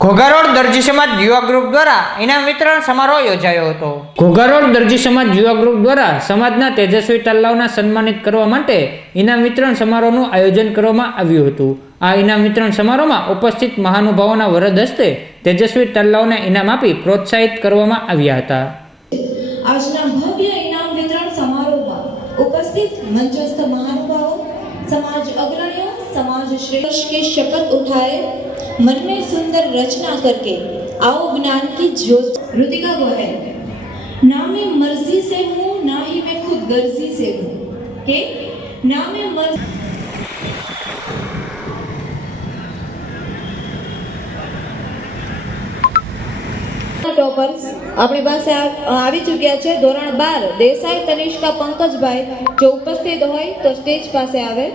ઘોઘારોડ દરજી સમાજ યુવા ગ્રુપ દ્વારા ઇનામ વિતરણ સમારોહ યોજાયો હતો। ઘોઘારોડ દરજી સમાજ યુવા ગ્રુપ દ્વારા સમાજના તેજસ્વી તાલાઓને સન્માનિત કરવા માટે ઇનામ વિતરણ સમારોહનું આયોજન કરવામાં આવ્યું હતું। આ ઇનામ વિતરણ સમારોહમાં ઉપસ્થિત મહાનુભાવોના વરદ હસ્તે તેજસ્વી તાલાઓને ઇનામ આપી પ્રોત્સાહિત કરવામાં આવ્યા હતા। આજના ભવ્ય ઇનામ વિતરણ સમારોહમાં ઉપસ્થિત મંચસ્થ મહાનુભાવો, समाज अग्रणियों, समाज श्रेष्ठ की शपथ उठाए, मन में सुंदर रचना करके आओ ज्ञान की ज्योत। ऋतिका गोयल, ना मैं मर्जी से हूँ ना ही मैं खुद गर्जी से हूँ, के ना मैं मर्जी टॉपर्स अपनी પાસે આવી ચૂક્યા છે। ધોરણ 12 દેસાઈ તનિષ્કા પંકજભાઈ જો ઉપસ્થિત હોય તો સ્ટેજ પાસે આવે।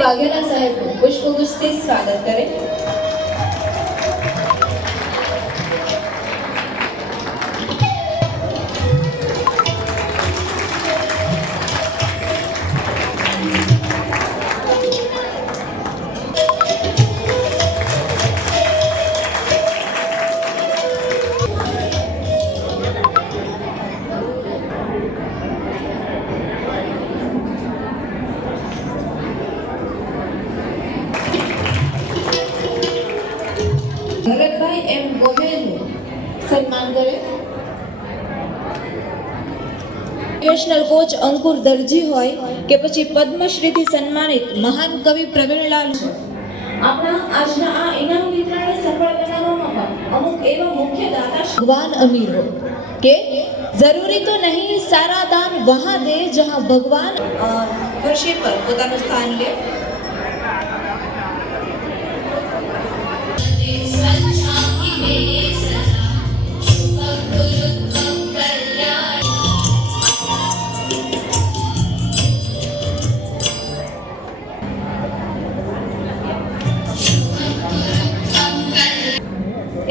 वाघेला साहेब पुष्पगुच्छ स्वागत करें। भरतभाई एम गोहेल सम्मान करें। मोटिवेशनल कोच अंकुर दर्जी होय के પછી પદ્મશ્રીથી સન્માનિત મહાન કવિ પ્રવીણલાલ આપણા આજના આ ઇનામ વિતરણને સફળ બનાવવામાં અમુક એવા મુખ્ય દાતા ભગવાન અમીર હો કે જરૂરી તો નહીં સારા દાન વહાં દે જહાં ભગવાન ખુરશી પર પોતાનું સ્થાન લે।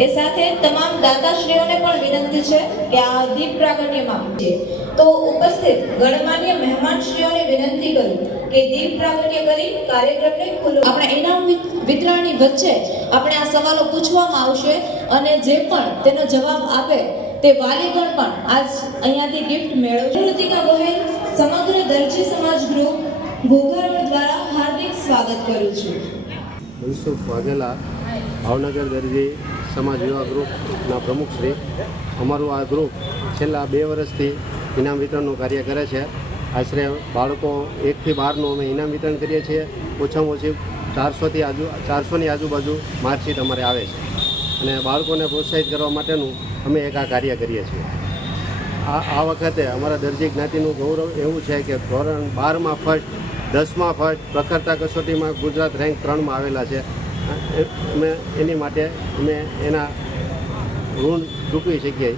એ સાથે તમામ દાતાશ્રીઓને પણ વિનંતી છે કે આ દીપ પ્રાગટ્યમાં તો ઉપસ્થિત ગણમાન્ય મહેમાનશ્રીઓને વિનંતી કરું કે દીપ પ્રાગટ્ય કરી કાર્યક્રમને ખુલ્લો। આપણે ઇનામ વિતરણની વચ્ચે આપણે આ સવાલો પૂછવામાં આવશે અને જે પણ તેનો જવાબ આપે તે વાલીગણ પણ આજ અહીંયાથી ગિફ્ટ મેળવશે। ઋતિકા ગોહેલ સમગ્ર દરજી સમાજ ગ્રુપ ઘોઘારોડ દ્વારા હાર્દિક સ્વાગત કરું છું। મનસુખ વાઘેલા ભાવનગર દરજી સમાજ યુવા ગ્રુપના પ્રમુખ શ્રી। અમારું આ ગ્રુપ છેલ્લા 2 વર્ષથી ઇનામ વિતરણનું કાર્ય કરે છે। આશરે બાળકો 1 થી 12નું અમે ઇનામ વિતરણ કરીએ છીએ। ઓછામાં ઓછી 400ની આજુબાજુ માર્કશીટ અમારે આવે છે અને બાળકોને પ્રોત્સાહિત કરવા માટેનું અમે એક આ કાર્ય કરીએ છીએ। આ વખતે અમારા દરજી જ્ઞાતિનું ગૌરવ એવું છે કે ધોરણ 12માં ફર્સ્ટ, 10માં ફર્સ્ટ, પ્રખરતા કસોટીમાં ગુજરાત રેન્ક 3માં આવેલા છે। અમે એની માટે અમે એના ઋણ ચૂકવી શકીએ।